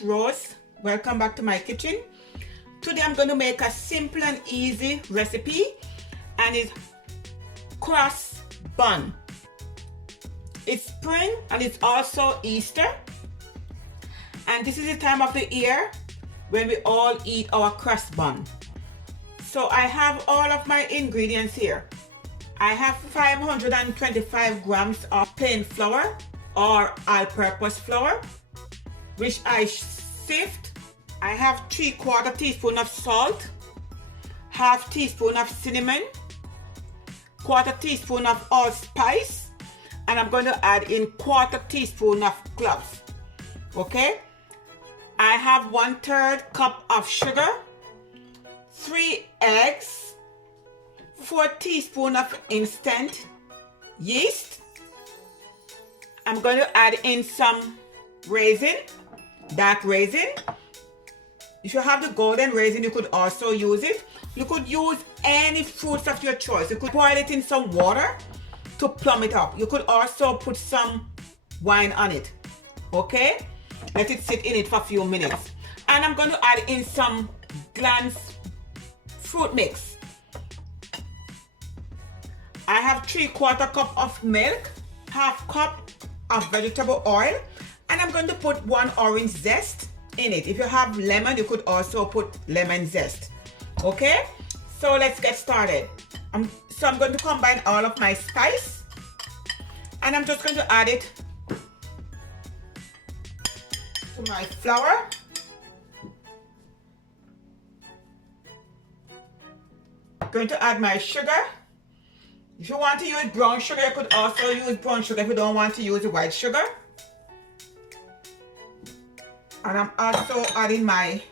It's Rose. Welcome back to my kitchen. Today I'm going to make a simple and easy recipe, and it's cross bun. It's spring and it's also Easter, and this is the time of the year when we all eat our cross bun. So I have all of my ingredients here. I have 525 grams of plain flour or all-purpose flour, which I sift. I have 3/4 teaspoon of salt, half teaspoon of cinnamon, 1/4 teaspoon of allspice, and I'm going to add in 1/4 teaspoon of cloves. Okay, I have 1/3 cup of sugar, 3 eggs, 4 teaspoons of instant yeast. I'm going to add in some raisin, dark raisin. If you have the golden raisin, you could also use it. You could use any fruits of your choice. You could boil it in some water to plump it up. You could also put some wine on it. Okay? Let it sit in it for a few minutes. And I'm going to add in some Glaze fruit mix. I have 3/4 cup of milk, half cup of vegetable oil, and I'm going to put 1 orange zest in it. If you have lemon, you could also put lemon zest. Okay, so let's get started. I'm going to combine all of my spice, and I'm just going to add it to my flour. I'm going to add my sugar. If you want to use brown sugar, you could also use brown sugar if you don't want to use the white sugar. And I'm also adding my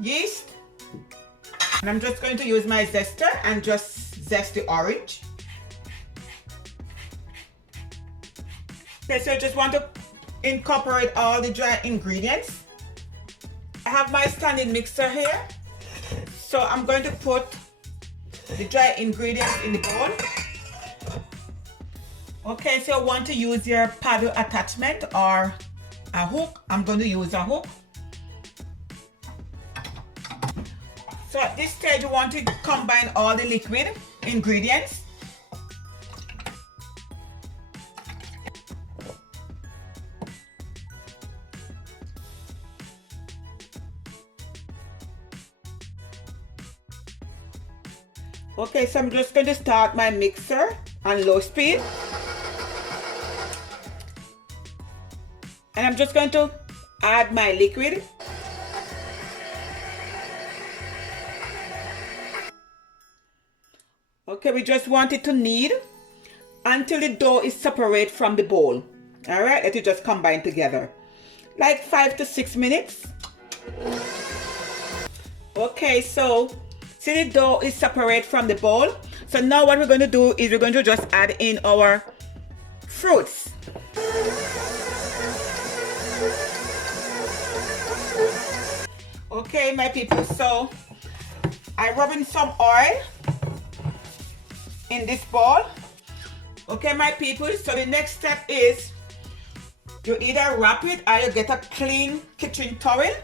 yeast. And I'm just going to use my zester and just zest the orange. Okay, so I just want to incorporate all the dry ingredients. I have my standing mixer here. So I'm going to put the dry ingredients in the bowl. Okay, so you want to use your paddle attachment or a hook. I'm going to use a hook. So at this stage, you want to combine all the liquid ingredients. Okay, so I'm just going to start my mixer on low speed. And I'm just going to add my liquid. Okay, we just want it to knead until the dough is separate from the bowl. All right, let it just combine together. Like 5 to 6 minutes. Okay, so see the dough is separate from the bowl. So now what we're going to do is we're going to just add in our fruits. Okay, my people, so I rub in some oil in this bowl. Okay, my people, so the next step is you either wrap it or you get a clean kitchen towel,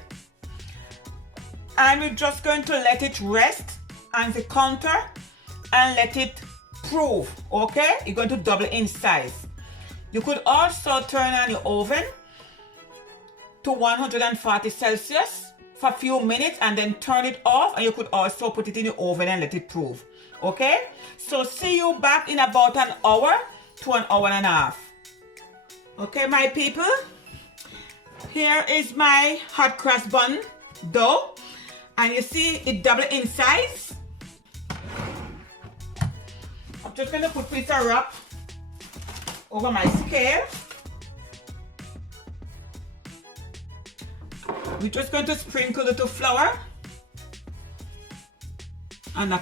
and we're just going to let it rest on the counter and let it prove. Okay, you're going to double in size. You could also turn on your oven to 140 Celsius for a few minutes and then turn it off, and you could also put it in the oven and let it prove. Okay, so see you back in about an hour to an hour and a half. Okay, my people, here is my hot cross bun dough, and you see it double in size. I'm just going to put piece of wrap over my scale. We're just going to sprinkle little flour on a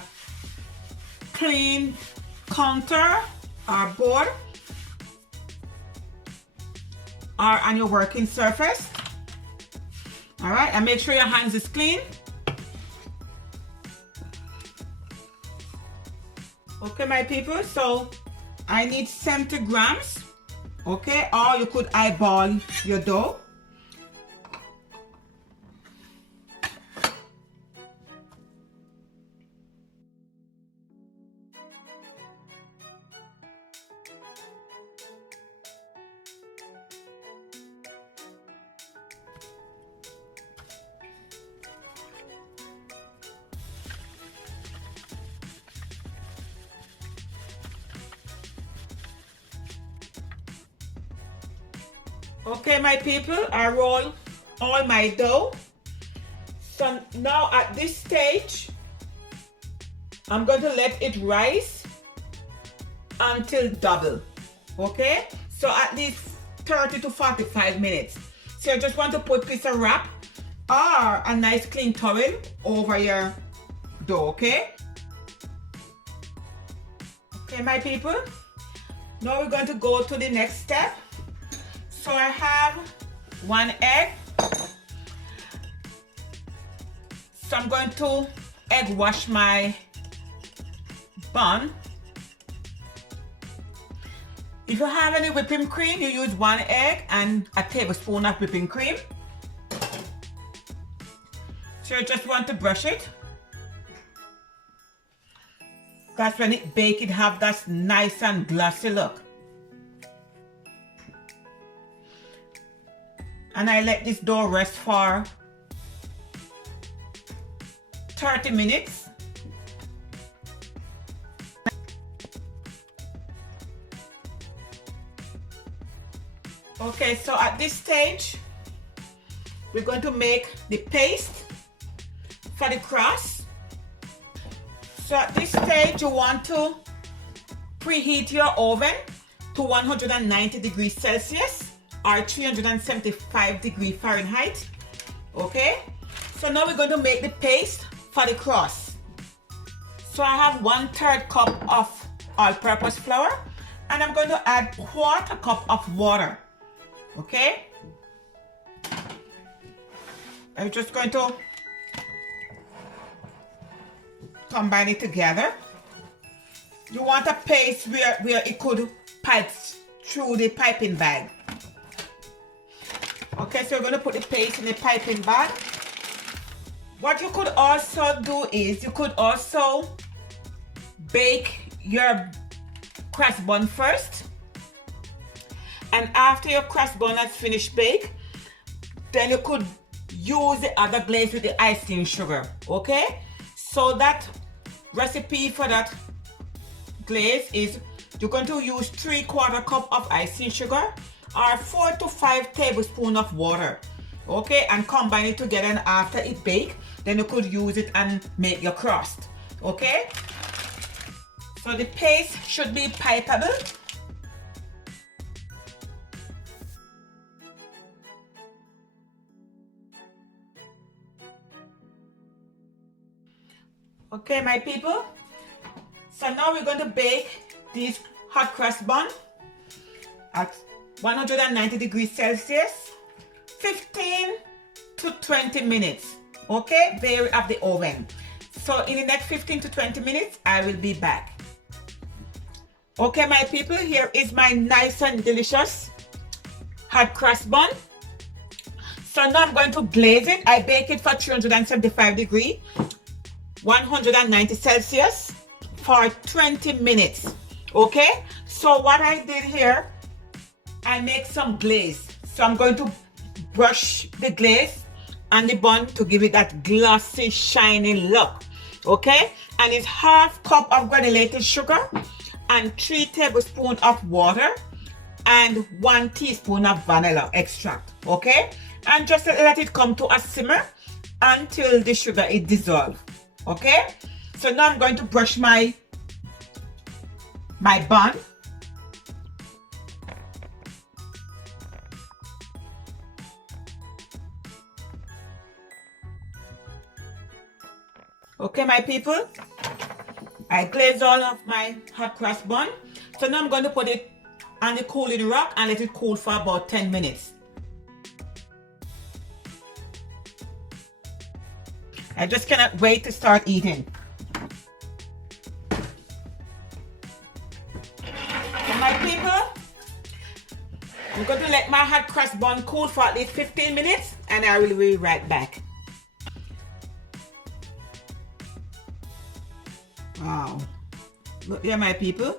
clean counter or board or on your working surface. All right, and make sure your hands is clean. Okay, my people, so I need 70 grams. Okay, or you could eyeball your dough. Okay, my people, I roll all my dough. So now at this stage, I'm going to let it rise until double. Okay, so at least 30 to 45 minutes. So you just want to put a piece of wrap or a nice clean towel over your dough. Okay. Okay, my people, now we're going to go to the next step. So I have 1 egg. So I'm going to egg wash my bun. If you have any whipping cream, you use 1 egg and a tablespoon of whipping cream. So you just want to brush it. That's when it bakes, it have that nice and glossy look. And I let this dough rest for 30 minutes. Okay, so at this stage, we're going to make the paste for the crust. So at this stage, you want to preheat your oven to 190 degrees Celsius or 375 degrees Fahrenheit. Okay, so now we're going to make the paste for the crust. So I have 1/3 cup of all-purpose flour and I'm going to add 1/4 cup of water. Okay, I'm just going to combine it together. You want a paste where it could pipe through the piping bag. Okay, so we're going to put the paste in the piping bag. What you could also do is you could also bake your crust bun first. And after your crust bun has finished bake, then you could use the other glaze with the icing sugar. Okay, so that recipe for that glaze is you're going to use 3/4 cup of icing sugar or 4 to 5 tablespoons of water. Okay, and combine it together, and after it bakes, then you could use it and make your crust. Okay, so the paste should be pipeable. Okay, my people, so now we're going to bake these hot crust bun at 190 degrees Celsius, 15 to 20 minutes. Okay, vary of the oven. So in the next 15 to 20 minutes, I will be back. Okay, my people, here is my nice and delicious hot crust bun. So now I'm going to glaze it. I bake it for 375 degrees, 190 Celsius for 20 minutes. Okay, so what I did here, I make some glaze. So I'm going to brush the glaze on the bun to give it that glossy, shiny look. Okay, and it's 1/2 cup of granulated sugar and 3 tablespoons of water and 1 teaspoon of vanilla extract. Okay, and just let it come to a simmer until the sugar is dissolved. Okay, so now I'm going to brush my bun. Okay, my people, I glazed all of my hot crust bun. So now I'm going to put it on the cooling rack and let it cool for about 10 minutes. I just cannot wait to start eating. So my people, I'm going to let my hot crust bun cool for at least 15 minutes and I will be right back. Wow. Look here, my people.